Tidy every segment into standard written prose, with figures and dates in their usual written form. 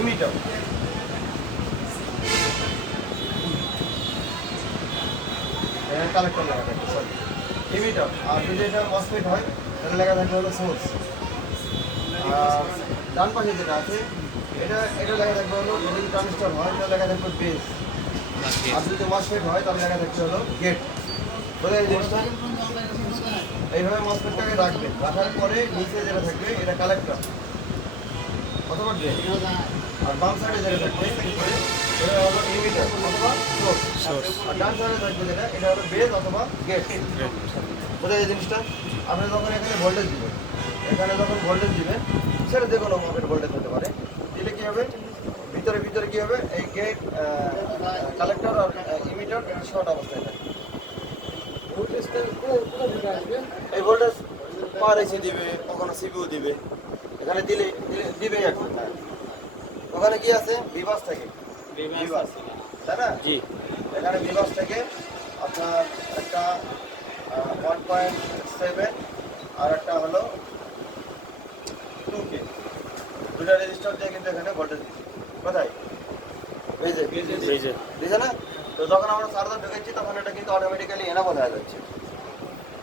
Emitter, collector লেখা থাকবে, sorry emitter. আর যদি এটা মসফেট হয় তাহলে লেখা থাকবে হলো সোর্স। আর ডান পাশে যেটা আছে এটা লেখা থাকবে হলো, যদি ট্রানজিস্টর হয় তাহলে লেখা থাকবে বেস। আর যদি মসফেট হয় তাহলে লেখা থাকবে হলো গেট। বলে এই জিনিসটা এইভাবে মসফেটটাকে রাখবেন, রাখার পরে নিচে যেটা থাকবে এটা কালেক্টর অথবা ড্রেন। আর বাম সাইডে যেটা থাকবে এটা হলো ইমিটার অথবা সোর্স। আর ডান সাইডে থাকবে যেটা এটা হলো বেস অথবা গেট। বোঝা এই জিনিসটা? আপনি যখন এখানে ভোল্টেজ দিবেন, এখানে যখন ভোল্টেজ দিবেন সেটা যে কোনো মাপের ভোল্টেজ হতে পারে, দিলে কী হবে ভিতরে কী হবে এই গেট কালেক্টর আর ইমিটার শর্ট অবস্থায় থাকে। এই ভোল্টেজ পাওয়ার এসি দিবে, কখনো সিপিইউ দিবে, এখানে দিবেই এখন। ওখানে কি আছে বিভাস থাকে, বিভাস তাই না? জি, এখানে বিভাস থেকে আপনার একটা 1.7 আর একটা হলো 2K, দুটা রেজিস্টার দিয়ে কিন্তু এখানে ভোল্টেজ দিচ্ছে। কোথায়? এই যে দিছে না? তো যখন আমরা চার্জার ঢুকেছি তখন এটা কিন্তু অটোমেটিক্যালি এনাবল হয়ে যাচ্ছে,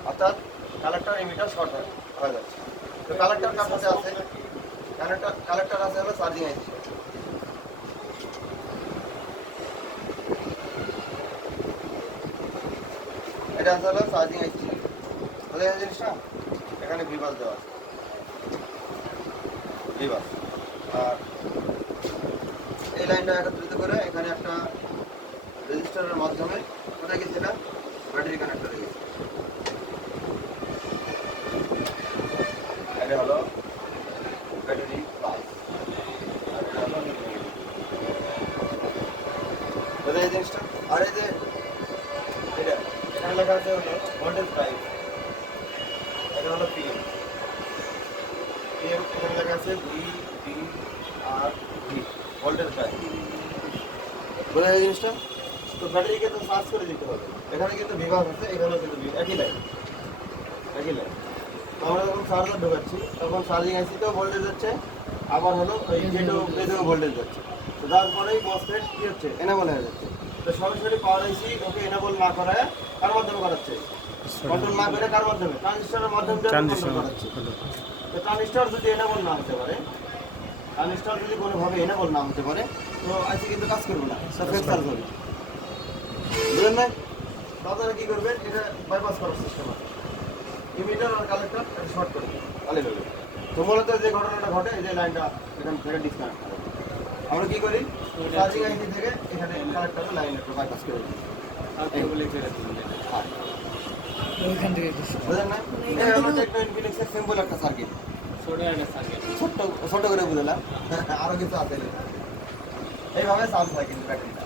অর্থাৎ কালেক্টর ইমিটার শর্ট হয়ে যাচ্ছে। তো কালেক্টর কার সাথে আছে? কালেক্টর আছে হলো চার্জিং আইসি। এটা আছে হলো চার্জিং আইসি। তাহলে এই জিনিসটা এখানে ভিভাস দেওয়া আছে, ভিভাস। আর এই লাইনটা একত্রিত করে এখানে একটা রেজিস্টারের মাধ্যমে কোথায় গেছে, এটা ব্যাটারি কানেক্টরে গেছে। এটা হলো ব্যাটারি বাস। বোঝা এই জিনিসটা? আর এই যে এটা এখানে লেখা আছে হলো ভোল্টেজ ড্রাইভ, এটা হলো পিএম। এখানে লেখা আছে VDR ভোল্টেজ ড্রাইভ। বোঝা এই জিনিসটা? তো ব্যাটারিকে তো চার্জ করে দিতে হবে। এখানে কিন্তু বিভাগ আছে, এখানেও কিন্তু একই লাইন। তো আমরা যখন চার্জার ঢোকাচ্ছি তখন চার্জিং আইসিতেও ভোল্টেজ যাচ্ছে, আবার হলো ওই প্লেটেও ভোল্টেজ যাচ্ছে। তো তারপরেই মসফেট কী হচ্ছে, এনাবল হয়ে যাচ্ছে। তো সরাসরি পাওয়ার আইসি ওকে এনাবল না করায় কার মাধ্যমে করাচ্ছে? কন্ট্রোল না করে কার মাধ্যমে? ট্রানজিস্টরের মাধ্যমে কন্ট্রোল করাচ্ছে। তো ট্রানজিস্টর যদি এনাবল না হতে পারে, ট্রানজিস্টর যদি কোনোভাবে এনাবল না হতে পারে, তো আইসি কিন্তু কাজ করবে না, ফেক চার্জ হবে। বুঝলেন না? তাহলে কী করবেন, এটা বাইপাস করার সিস্টেম আছে। ইমিটার আর কালেক্টর এটা শর্ট করে দেবে, তাহলে হবে। তো মূলত যে ঘটনাটা ঘটে, এই যে লাইনটা এখান থেকে ডিসকানেক্ট করে, আমরা কী করি চার্জিং আইসি থেকে এখানে কালেক্টরের লাইন একটু বাইপাস করে দিই। ওইখান থেকে বুঝলেন না? এই হলো টেকনো ইনফিনিক্সের সিম্পল একটা সার্কিট, ছোট্ট করে বুঝলাম। আরও কিছু আছে, এইভাবে চার্জ হয় কিন্তু ব্যাটারিটা।